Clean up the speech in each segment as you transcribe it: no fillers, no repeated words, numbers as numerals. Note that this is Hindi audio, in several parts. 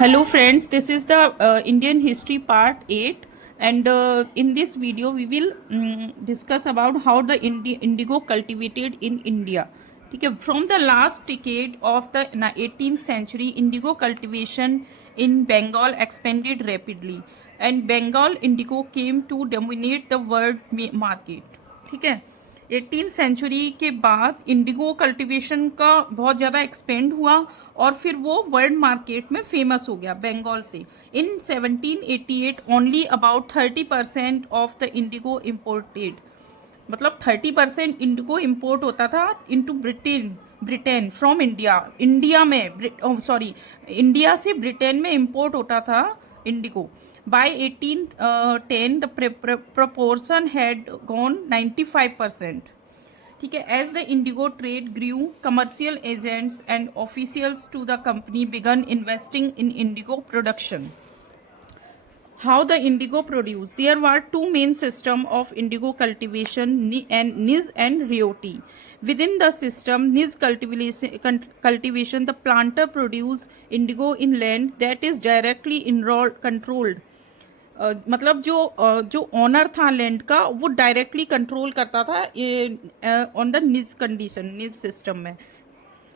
Hello friends, this is the Indian history part 8, and in this video we will discuss about how the indigo cultivated in India. ठीक है, from the last decade of the 18th century, indigo cultivation in Bengal expanded rapidly, and Bengal indigo came to dominate the world market. ठीक है, 18th सेंचुरी के बाद इंडिगो कल्टीवेशन का बहुत ज़्यादा एक्सपेंड हुआ और फिर वो वर्ल्ड मार्केट में फेमस हो गया बंगाल से। In 1788 only about 30% of the indigo imported, मतलब 30% इंडिगो इम्पोर्ट होता था into Britain Britain from India में सॉरी इंडिया से ब्रिटेन में इम्पोर्ट होता था indigo. By 1810 the proportion had gone 95%। ठीक है, as the indigo trade grew, commercial agents and officials to the company began investing in indigo production. How the indigo produced? There were two main systems of indigo cultivation, Niz and Rioti. Within the system Niz cultivation, the planter produced indigo in land that is directly controlled. मतलब जो ऑनर था लैंड का वो डायरेक्टली कंट्रोल करता था ऑन द निज कंडीशन, निज सिस्टम में।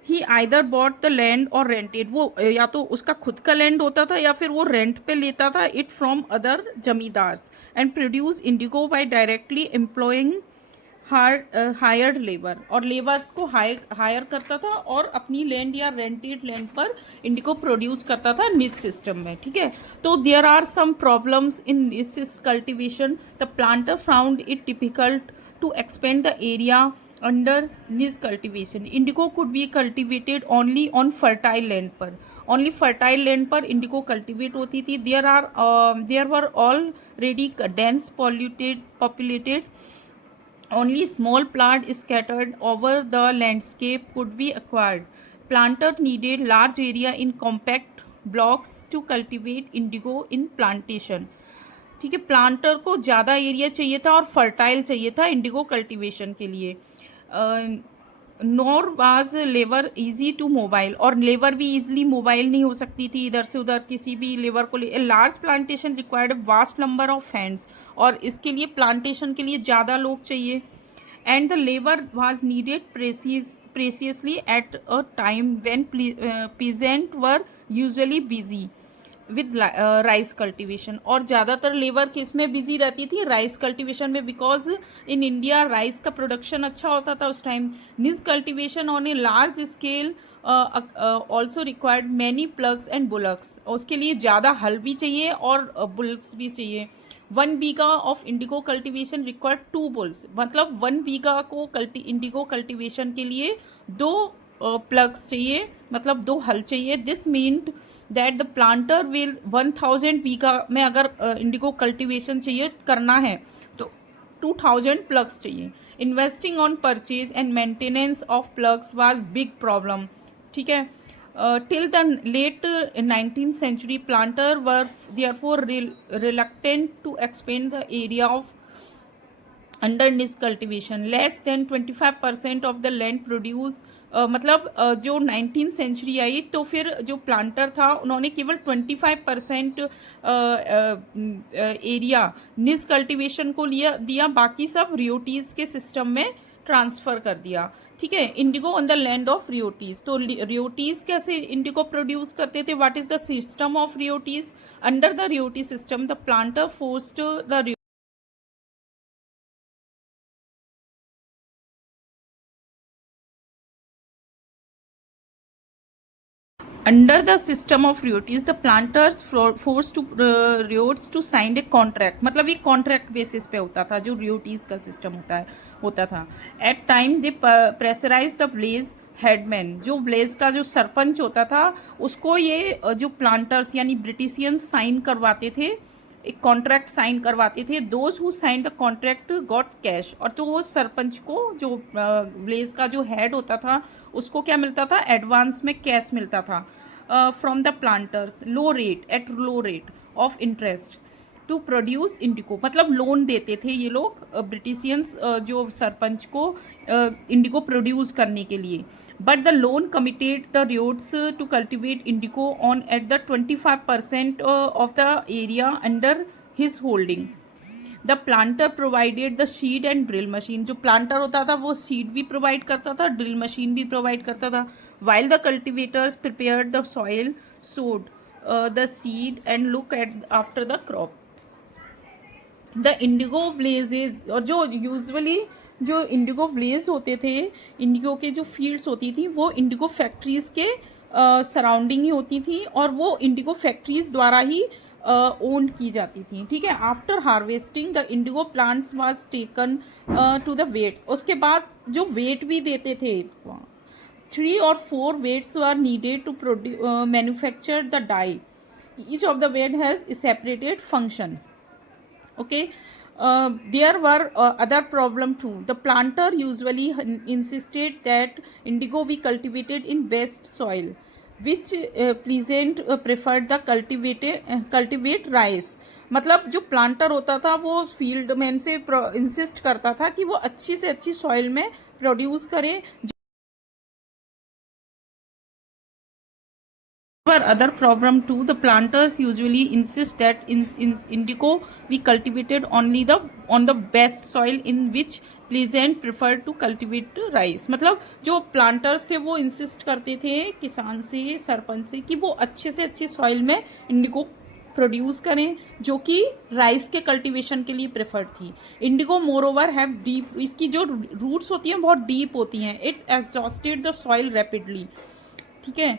ही आइदर बॉट द लैंड और रेंटेड, वो या तो उसका खुद का लैंड होता था या फिर वो रेंट पे लेता था इट फ्रॉम अदर जमींदार्स, and produce indigo by directly employing hired labour, और लेबर्स को हायर करता था और अपनी लैंड या रेंटेड लैंड पर इंडिगो प्रोड्यूस करता था निज सिस्टम में। ठीक है, तो there are some problems in this cultivation. The planter found it difficult to expand the area under निज cultivation. Indigo could be cultivated only on fertile land पर, ओनली फर्टाइल लैंड पर इंडिगो कल्टिवेट होती थी। There were already dense populated, only small plant scattered over the landscape could be acquired. Planter needed large area in compact blocks to cultivate indigo in plantation. ठीक है, प्लांटर को ज़्यादा एरिया चाहिए था और फर्टाइल चाहिए था इंडिगो कल्टीवेशन के लिए। Nor was labour easy to mobile, और लेबर भी इजीली मोबाइल नहीं हो सकती थी इधर से उधर किसी भी लेबर को। Large plantation required vast number of hands, और इसके लिए प्लांटेशन के लिए ज़्यादा लोग चाहिए। And the labour was needed precisely at a time when peasant were usually busy with rice cultivation, और ज़्यादातर लेबर किस में बिजी रहती थी? राइस कल्टीवेशन में, बिकॉज इन इंडिया राइस का प्रोडक्शन अच्छा होता था उस टाइम। निज cultivation on a large scale also required many ploughs and bullocks, उसके लिए ज़्यादा हल भी चाहिए और बुल्स भी चाहिए। 1 bigha of indigo cultivation required 2 bulls, मतलब 1 बीघा को इंडिगो कल्टीवेशन के लिए 2 प्लग्स चाहिए, मतलब 2 हल चाहिए। This meant that the planter will 1000 बीघा में अगर इंडिगो कल्टीवेशन चाहिए करना है तो 2000 प्लग्स चाहिए। Investing on purchase and maintenance of plugs was big problem. ठीक है, till the late 19th century planter were therefore reluctant to expand the area of under निज cultivation. Less than 25% of the land produce, मतलब जो 19th सेंचुरी आई तो फिर जो प्लांटर था उन्होंने केवल 25% एरिया निज कल्टिवेशन को दिया, बाकी सब रियोटीज़ के सिस्टम में ट्रांसफ़र कर दिया। ठीक है, indigo on the land of ryotis. तो रियोटीज़ कैसे इंडिगो प्रोड्यूस करते थे? What is the system of ryotis? Under the ryoti system the planter forced the Under the system of royalties, the planters forced to royalties to sign a contract, मतलब ये कॉन्ट्रैक्ट बेसिस पे होता था जो royalties का सिस्टम होता था। At time they pressurise the village headman, जो ब्लेज का जो सरपंच होता था उसको ये जो प्लांटर्स यानी ब्रिटिशियंस साइन करवाते थे, एक कॉन्ट्रैक्ट साइन करवाते थे। Those who sign the contract got cash, और तो वो सरपंच को जो ब्लेज का जो हेड होता था उसको क्या मिलता था? एडवांस में कैश मिलता था from the planters, low rate of interest. To produce indigo, मतलब लोन देते थे ये लोग ब्रिटिशियंस जो सरपंच को इंडिगो प्रोड्यूस करने के लिए. But the loan committed the ryots to cultivate indigo on at the 25% of the area under his holding. The planter provided the seed and drill machine. जो प्लांटर होता था वो सीड भी प्रोवाइड करता था, ड्रिल मशीन भी प्रोवाइड करता था. While the cultivators prepared the soil, sowed the seed and look at after the crop. The indigo blazes, और जो यूजुअली जो इंडिगो ब्लेज होते थे, इंडिगो के जो फील्ड्स होती थी वो इंडिगो फैक्ट्रीज के सराउंडिंग ही होती थी और वो इंडिगो फैक्ट्रीज द्वारा ही ओन की जाती थी. ठीक है. After harvesting the indigo plants was taken to the vats. उसके बाद जो वेट भी देते थे, 3 or 4 weights were needed to manufacture the dye. Each of the weight has a separated function. Okay. There were other problem too. The planter usually insisted that indigo be cultivated in best soil, which pleasant preferred the cultivate rice. मतलब जो प्लांटर होता था वो फील्ड मैन से इंसिस्ट करता था कि वो अच्छी से अच्छी सॉइल में प्रोड्यूस करे. Other problem too, the planters usually insist that indigo be cultivated only on the best soil in which peasant prefer to cultivate rice. मतलब जो प्लांटर्स थे वो इंसिस्ट करते थे किसान से, सरपंच से, कि वो अच्छे से अच्छी सॉइल में इंडिगो प्रोड्यूस करें जो कि राइस के कल्टीवेशन के लिए प्रेफर्ड थी. Indigo more over have deep, इसकी जो रूट्स होती हैं बहुत डीप होती हैं. It's exhausted the soil rapidly. ठीक है.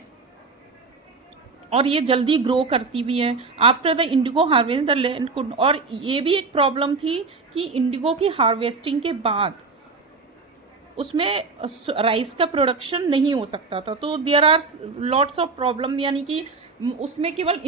और ये जल्दी ग्रो करती भी है. After the Indigo harvest the land could, और ये भी एक प्रॉब्लम थी कि इंडिगो की हार्वेस्टिंग के बाद उसमें राइस का प्रोडक्शन नहीं हो सकता था. तो there are lots of problem, यानी कि उसमें केवल